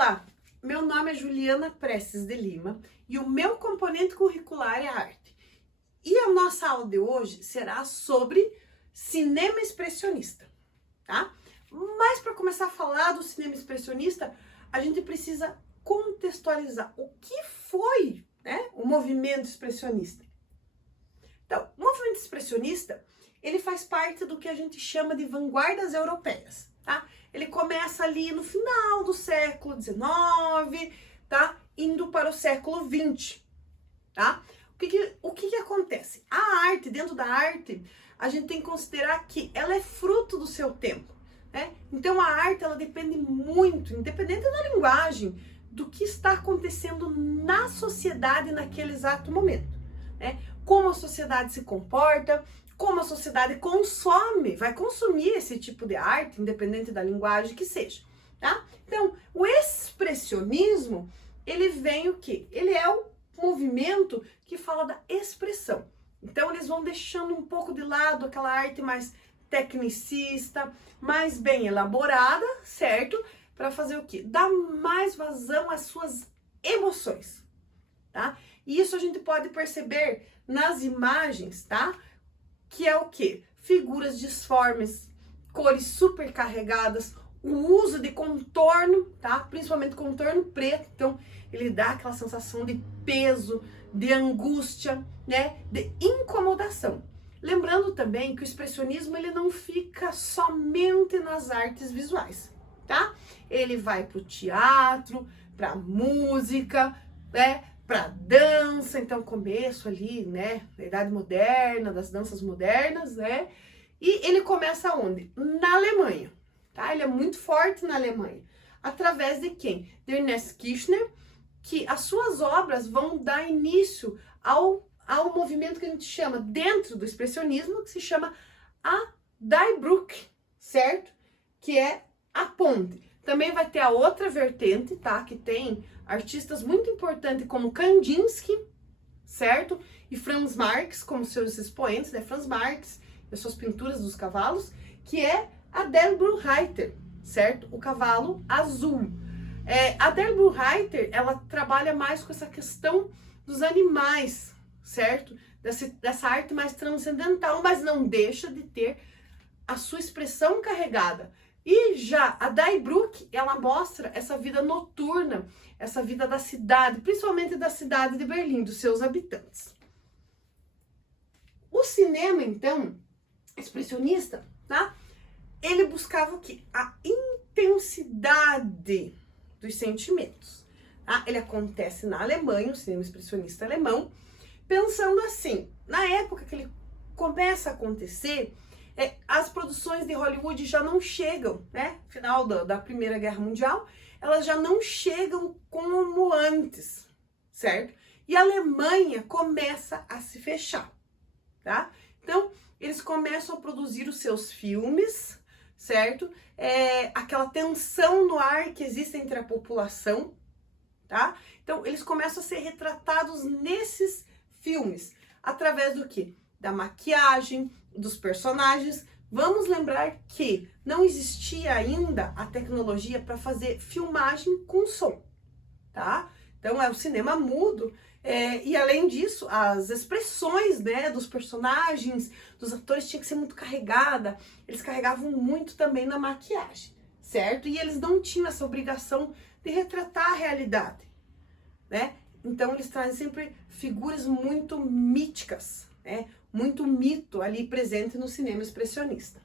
Olá, meu nome é Juliana Prestes de Lima e o meu componente curricular é arte. E a nossa aula de hoje será sobre cinema expressionista, tá? Mas para começar a falar do cinema expressionista, a gente precisa contextualizar o que foi, né, o movimento expressionista. Então, o movimento expressionista, ele faz parte do que a gente chama de vanguardas europeias, tá? Ele começa ali no final do século XIX, tá? Indo para o século XX, tá? O que acontece? A arte, dentro da arte, a gente tem que considerar que ela é fruto do seu tempo, né? Então, a arte, ela depende muito, independente da linguagem, do que está acontecendo na sociedade naquele exato momento, né? Como a sociedade se comporta, como a sociedade consome, vai consumir esse tipo de arte, independente da linguagem que seja, tá? Então, o expressionismo, ele vem o quê? Ele é o movimento que fala da expressão. Então, eles vão deixando um pouco de lado aquela arte mais tecnicista, mais bem elaborada, certo? Para fazer o quê? Dar mais vazão às suas emoções, tá? E isso a gente pode perceber nas imagens, tá? Que é o quê? Figuras disformes, cores super carregadas, o uso de contorno, tá? Principalmente contorno preto, então ele dá aquela sensação de peso, de angústia, né? De incomodação. Lembrando também que o expressionismo ele não fica somente nas artes visuais, tá? Ele vai para o teatro, para a música, né? Para dança, então começo ali, né, da Idade Moderna, das danças modernas, né, e ele começa onde? Na Alemanha, tá? Ele é muito forte na Alemanha, através de quem? De Ernest Kirchner, que as suas obras vão dar início ao movimento que a gente chama, dentro do expressionismo, que se chama a Die Brücke, certo? Que é a ponte. Também vai ter a outra vertente, tá? Que tem artistas muito importantes como Kandinsky, certo? E Franz Marx como seus expoentes, né? Franz Marx e as suas pinturas dos cavalos, que é a Delbrunn-Reiter, certo? O cavalo azul. A Delbrunn-Reiter, ela trabalha mais com essa questão dos animais, certo? Dessa arte mais transcendental, mas não deixa de ter a sua expressão carregada. E já a Die Brücke, ela mostra essa vida noturna, essa vida da cidade, principalmente da cidade de Berlim, dos seus habitantes. O cinema, então, expressionista, tá? Ele buscava o quê? A intensidade dos sentimentos. Tá? Ele acontece na Alemanha, o cinema expressionista alemão, pensando assim, na época que ele começa a acontecer, as produções de Hollywood já não chegam, né? Final da Primeira Guerra Mundial, elas já não chegam como antes, certo? E a Alemanha começa a se fechar, tá? Então, eles começam a produzir os seus filmes, certo? Aquela tensão no ar que existe entre a população, tá? Então, eles começam a ser retratados nesses filmes, através do quê? Da maquiagem, dos personagens. Vamos lembrar que não existia ainda a tecnologia para fazer filmagem com som, tá? Então é o cinema mudo, e além disso, as expressões, né, dos personagens, dos atores tinha que ser muito carregada, eles carregavam muito também na maquiagem, certo? E eles não tinham essa obrigação de retratar a realidade, né? Então eles trazem sempre figuras muito míticas, né? Muito mito ali presente no cinema expressionista.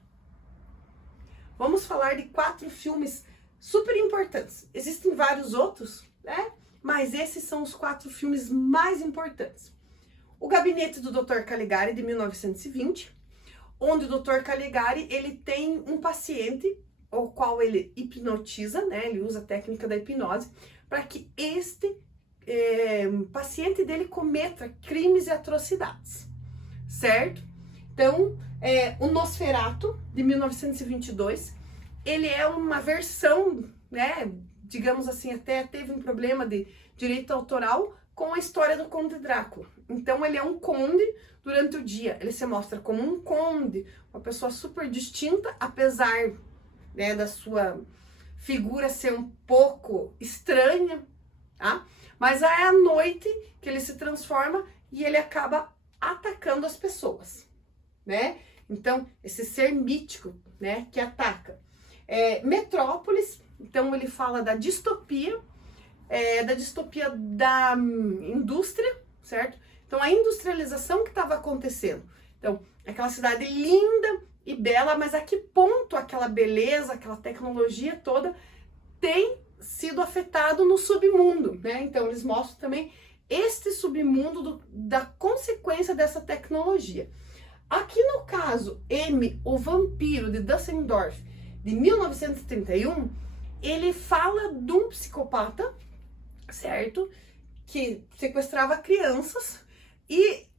Vamos falar de 4 filmes super importantes. Existem vários outros, né? Mas esses são os 4 filmes mais importantes. O Gabinete do Dr. Caligari, de 1920, onde o Dr. Caligari, ele tem um paciente, o qual ele hipnotiza, né? Ele usa a técnica da hipnose, para que este paciente dele cometa crimes e atrocidades. Certo? Então, o Nosferatu, de 1922, ele é uma versão, né, digamos assim, até teve um problema de direito autoral com a história do Conde Drácula. Então, ele é um conde durante o dia, ele se mostra como um conde, uma pessoa super distinta, apesar, né, da sua figura ser um pouco estranha, tá? Mas é à noite que ele se transforma e ele acaba atacando as pessoas, né? Então, esse ser mítico, né, que ataca. Metrópolis, então ele fala da distopia da indústria, certo? Então, a industrialização que estava acontecendo. Então, aquela cidade linda e bela, mas a que ponto aquela beleza, aquela tecnologia toda tem sido afetado no submundo, né? Então, eles mostram também este submundo da consequência dessa tecnologia. Aqui no caso, M, o Vampiro, de Düsseldorf, de 1931, ele fala de um psicopata, certo? Que sequestrava crianças,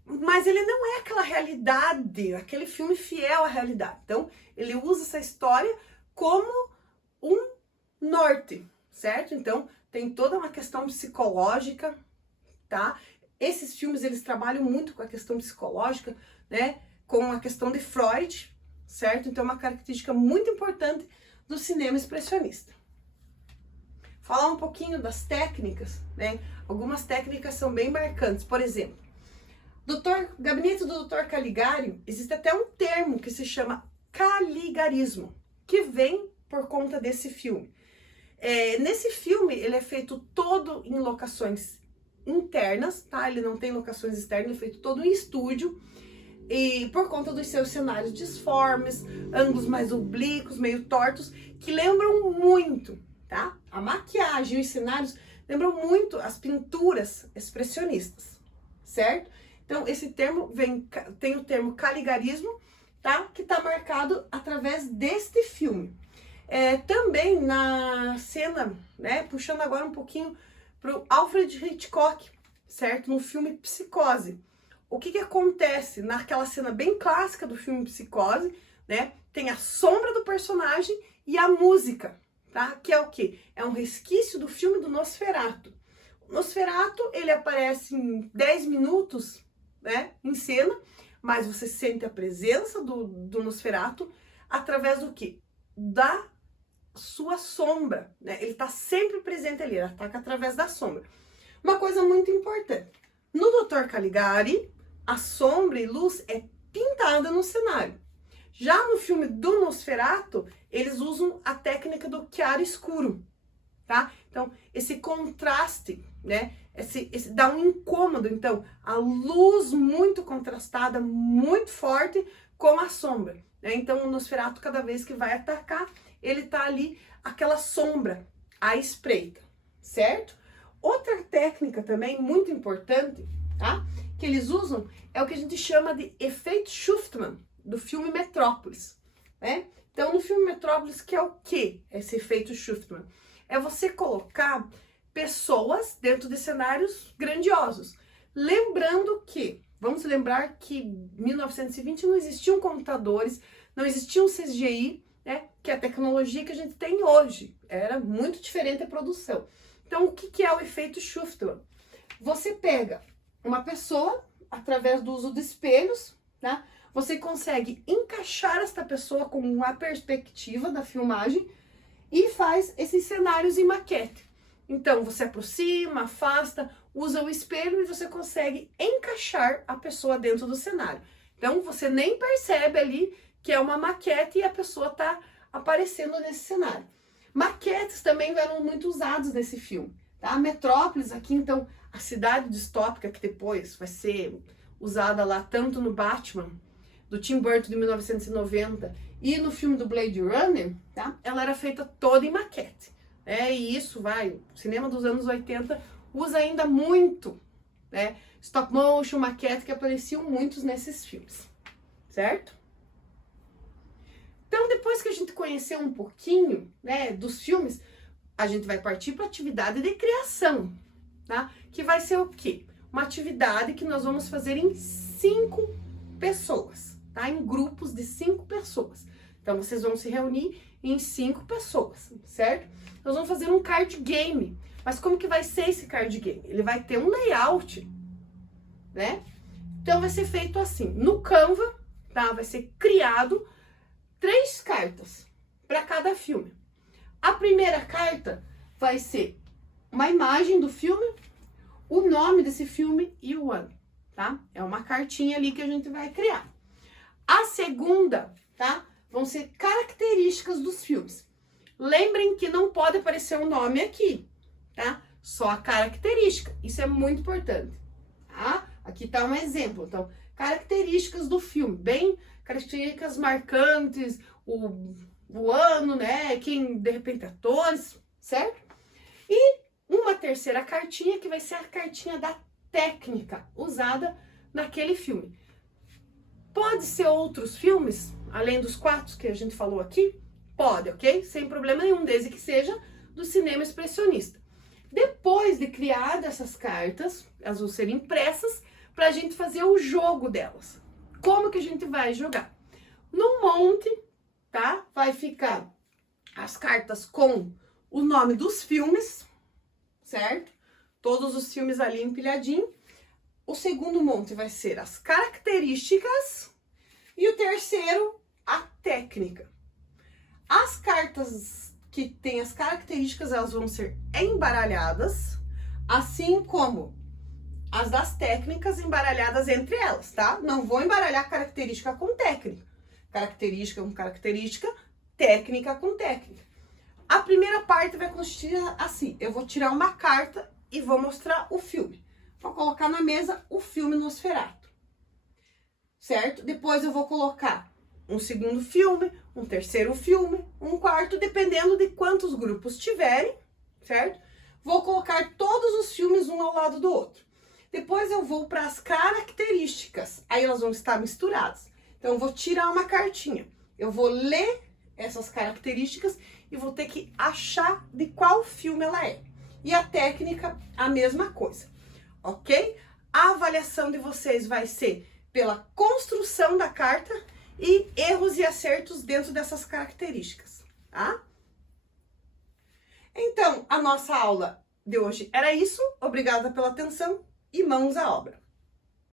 mas ele não é aquela realidade, aquele filme fiel à realidade. Então, ele usa essa história como um norte, certo? Então, tem toda uma questão psicológica, tá? Esses filmes, eles trabalham muito com a questão psicológica, né? Com a questão de Freud, certo? Então, é uma característica muito importante do cinema expressionista. Falar um pouquinho das técnicas, né? Algumas técnicas são bem marcantes. Por exemplo, Gabinete do Dr. Caligari, existe até um termo que se chama caligarismo, que vem por conta desse filme. Nesse filme, ele é feito todo em locações internas, tá? Ele não tem locações externas, ele é feito todo em estúdio. E por conta dos seus cenários disformes, ângulos mais oblíquos, meio tortos, que lembram muito, tá? A maquiagem e os cenários lembram muito as pinturas expressionistas, certo? Então, esse termo tem o termo caligarismo, tá? Que tá marcado através deste filme. Também na cena, né? Puxando agora um pouquinho pro Alfred Hitchcock, certo? No filme Psicose. O que acontece naquela cena bem clássica do filme Psicose, né? Tem a sombra do personagem e a música, tá? Que é o quê? É um resquício do filme do Nosferatu. O Nosferatu, ele aparece em 10 minutos, né? Em cena, mas você sente a presença do Nosferatu através do quê? Da sua sombra, né? Ele tá sempre presente ali, ele ataca através da sombra. Uma coisa muito importante. No Dr. Caligari, a sombra e luz é pintada no cenário. Já no filme do Nosferatu, eles usam a técnica do chiaro escuro, tá? Então, esse contraste, né? Esse dá um incômodo. Então, a luz muito contrastada, muito forte com a sombra, né? Então, o Nosferatu, cada vez que vai atacar, ele tá ali, aquela sombra à espreita, certo? Outra técnica também muito importante, tá? Que eles usam é o que a gente chama de efeito Schuftman, do filme Metrópolis, né? Então, no filme Metrópolis, que é o que esse efeito Schuftman? É você colocar pessoas dentro de cenários grandiosos. Lembrando que, vamos lembrar que em 1920 não existiam computadores, não existiam CGI, né? Que é a tecnologia que a gente tem hoje. Era muito diferente a produção. Então, o que é o efeito Schuftman? Você pega uma pessoa, através do uso de espelhos, né? Você consegue encaixar esta pessoa com a perspectiva da filmagem e faz esses cenários em maquete. Então, você aproxima, afasta, usa o espelho e você consegue encaixar a pessoa dentro do cenário. Então, você nem percebe ali que é uma maquete e a pessoa está aparecendo nesse cenário. Maquetes também eram muito usados nesse filme, tá? Metrópolis aqui, então, a cidade distópica que depois vai ser usada lá tanto no Batman, do Tim Burton de 1990 e no filme do Blade Runner, tá? Ela era feita toda em maquete, né? E isso o cinema dos anos 80 usa ainda muito, né? Stop motion, maquete, que apareciam muitos nesses filmes, certo? Então, depois que a gente conheceu um pouquinho, né, dos filmes, a gente vai partir para a atividade de criação, tá? Que vai ser o quê? Uma atividade que nós vamos fazer em 5 pessoas, tá? Em grupos de 5 pessoas. Então, vocês vão se reunir em 5 pessoas, certo? Nós vamos fazer um card game. Mas como que vai ser esse card game? Ele vai ter um layout, né? Então, vai ser feito assim. No Canva, tá? Vai ser criado 3 cartas para cada filme. A primeira carta vai ser uma imagem do filme, o nome desse filme e o ano, tá? É uma cartinha ali que a gente vai criar. A segunda, tá? Vão ser características dos filmes. Lembrem que não pode aparecer um nome aqui, tá? Só a característica. Isso é muito importante, tá? Aqui tá um exemplo. Então, características do filme, bem características marcantes, o ano, né? Quem, de repente, atores, certo? E uma terceira cartinha, que vai ser a cartinha da técnica usada naquele filme. Pode ser outros filmes, além dos 4 que a gente falou aqui? Pode, ok? Sem problema nenhum, desde que seja do cinema expressionista. Depois de criar essas cartas, elas vão ser impressas para a gente fazer o jogo delas. Como que a gente vai jogar? No monte, tá? Vai ficar as cartas com o nome dos filmes, certo? Todos os filmes ali empilhadinho. O segundo monte vai ser as características e o terceiro, a técnica. As cartas que têm as características, elas vão ser embaralhadas, assim como as das técnicas embaralhadas entre elas, tá? Não vou embaralhar característica com técnica. Característica com característica, técnica com técnica. A primeira parte vai consistir assim, eu vou tirar uma carta e vou mostrar o filme. Vou colocar na mesa o filme Nosferatu, certo? Depois eu vou colocar um segundo filme, um terceiro filme, um quarto, dependendo de quantos grupos tiverem, certo? Vou colocar todos os filmes um ao lado do outro. Depois eu vou para as características, aí elas vão estar misturadas. Então eu vou tirar uma cartinha, eu vou ler essas características e vou ter que achar de qual filme ela é. E a técnica, a mesma coisa, ok? A avaliação de vocês vai ser pela construção da carta e erros e acertos dentro dessas características, tá? Então, a nossa aula de hoje era isso. Obrigada pela atenção e mãos à obra.